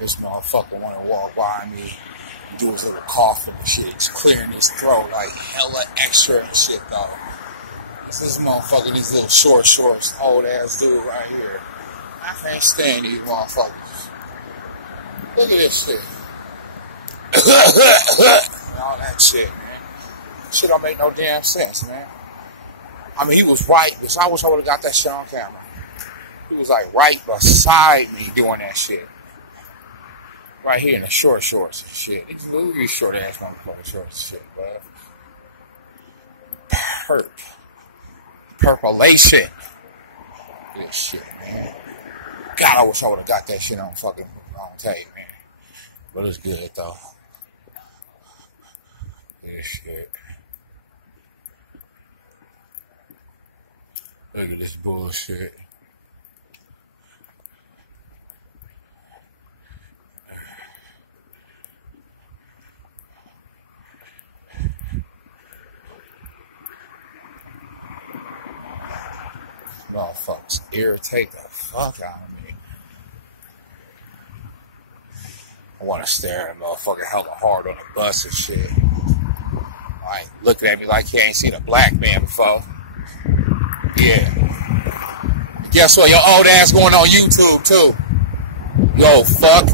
This motherfucker want to walk by me and do his little coughing and shit. He's clearing his throat like hella extra and shit, though. This motherfucker, these little short shorts, old ass dude right here. I can't stand these motherfuckers. Look at this shit. And all that shit, man. Shit don't make no damn sense, man. I mean, he was right, because I wish I would have got that shit on camera. He was like right beside me doing that shit. Right here in the short shorts and shit. These short ass motherfucking shorts and shit, bro. Perp. Perpolation. This shit, man. God, I wish I would have got that shit on fucking tape, man. But it's good, though. This shit. Look at this bullshit. Motherfuckers irritate the fuck out of me. I want to stare at a motherfucker hella hard on the bus and shit. Like, looking at me like he ain't seen a black man before. Yeah. Guess what? Your old ass going on YouTube, too. Yo, fuck.